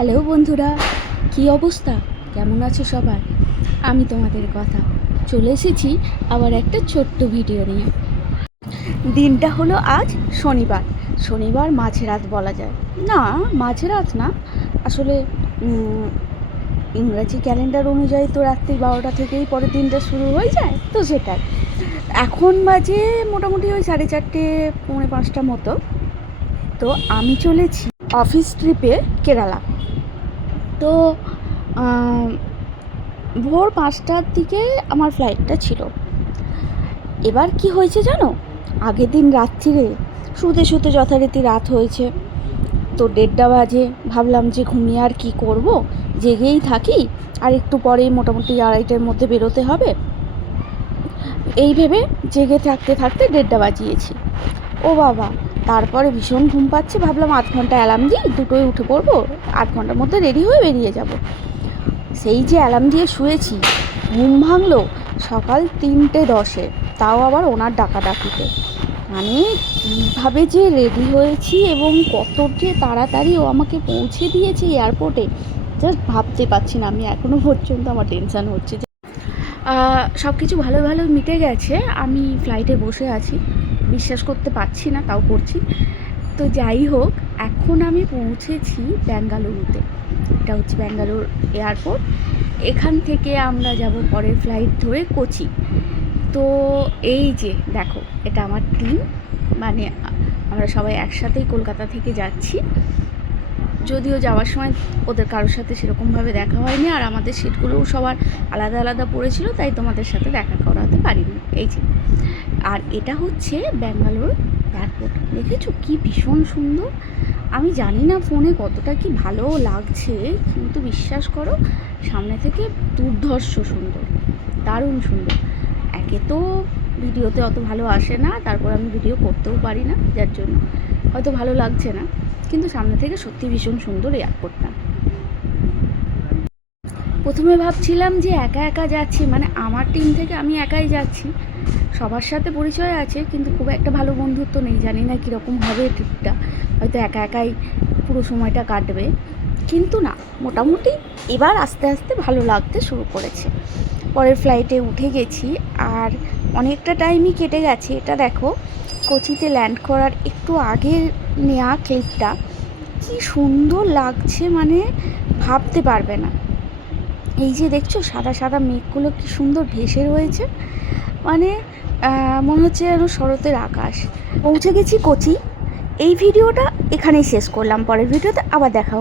Hello বন্ধুরা, কি অবস্থা? কেমন আছো সবাই? আমি তোমাদের কথা। চলে এসেছি আবার একটা ছোট্ট ভিডিও নিয়ে। দিনটা হলো আজ শনিবার। শনিবার মাঝরাত বলা যায়। না, মাঝরাত না। আসলে ইংরাজি ক্যালেন্ডার অনুযায়ী তো রাত্রি বারোটা থেকেই পরের দিনটা শুরু হয়ে যায়, তো সেটাই। এখন বাজে মোটামুটি ওই সাড়ে চারটে, পৌনে পাঁচটা মতো। তো আমি চলেছি অফিস ট্রিপে কেরালা। তো ভোর পাঁচটার দিকে আমার ফ্লাইটটা ছিল। এবার কি হয়েছে জানো? আগের দিন রাত্রিরে শুতে শুতে যথারীতি রাত হয়েছে। তো দেড়টা বাজে, ভাবলাম যে ঘুমিয়ে আর কি করব? জেগেই থাকি, আর একটু পরেই মোটামুটি আড়াইটার মধ্যে বেরোতে হবে। এই ভেবে জেগে থাকতে থাকতে দেড়টা বাজিয়েছি। ও বাবা তারপরে ভীষণ ঘুম পাচ্ছে, ভাবলাম আধ ঘণ্টা অ্যালার্ম দিই, দুটোই উঠে পড়ব, আধ ঘণ্টার মধ্যে রেডি হয়ে বেরিয়ে যাব। সেই যে অ্যালার্ম দিয়ে শুয়েছি, ঘুম ভাঙলো সকাল তিনটে দশে, তাও আবার ওনার ডাকাডাকিতে। মানে কীভাবে যে রেডি হয়েছি এবং কত যে তাড়াতাড়ি ও আমাকে পৌঁছে দিয়েছে এয়ারপোর্টে জাস্ট ভাবতে পারছি না, আমি এখনও পর্যন্ত আমার টেনশান হচ্ছে সব কিছু ভালো ভালো মিটে গেছে, আমি ফ্লাইটে বসে আছি। বিশ্বাস করতে পারছি না, তাও করছি। তো যাই হোক, এখন আমি পৌঁছেছি ব্যাঙ্গালুরুতে। এটা হচ্ছে ব্যাঙ্গালোর এয়ারপোর্ট। এখান থেকে আমরা যাব পরের ফ্লাইট ধরে কোচি। তো এই যে, দেখো, এটা আমার টিম মানে আমরা সবাই একসাথেই কলকাতা থেকে যাচ্ছি। যদিও যাওয়ার সময় ওদের কারোর সাথে সেরকমভাবে দেখা হয়নি, আর আমাদের সিটগুলোও সবার আলাদা আলাদা পড়েছিল, তাই তোমাদের সাথে দেখা করাতে পারিনি। এই যে আর এটা হচ্ছে ব্যাঙ্গালোর এয়ারপোর্ট। দেখেছ কি ভীষণ সুন্দর? আমি জানি না ফোনে কতটা কি ভালো লাগছে, কিন্তু বিশ্বাস করো, সামনে থেকে দুর্ধর্ষ সুন্দর, দারুণ সুন্দর। একে তো ভিডিওতে অত ভালো আসে না, তারপর আমি ভিডিও করতেও পারি না, যার জন্য হয়তো ভালো লাগছে না, কিন্তু সামনে থেকে সত্যি ভীষণ সুন্দর এয়ারপোর্টটা। প্রথমে ভাবছিলাম যে একা একা যাচ্ছি মানে আমার টিম থেকে আমি একাই যাচ্ছি। সবার সাথে পরিচয় আছে, কিন্তু খুব একটা ভালো বন্ধুত্ব নেই, জানি না কীরকম হবে ট্রিপটা হয়তো একা একাই পুরো সময়টা কাটবে। কিন্তু না, মোটামুটি এবার আস্তে আস্তে ভালো লাগতে শুরু করেছে। পরের ফ্লাইটে উঠে গেছি, আর অনেকটা টাইমই কেটে গেছে। এটা দেখো, কোচিতে ল্যান্ড করার একটু আগে নেওয়া ক্লিপটা কি সুন্দর লাগছে মানে ভাবতে পারবে না। এই যে দেখছ, সাদা সাদা মেঘগুলো কি সুন্দর ভেসে রয়েছে। মানে মনে হচ্ছে যেন শরতের আকাশ। পৌঁছে গেছি কোচি। এই ভিডিওটা এখানেই শেষ করলাম। পরের ভিডিওতে আবার দেখা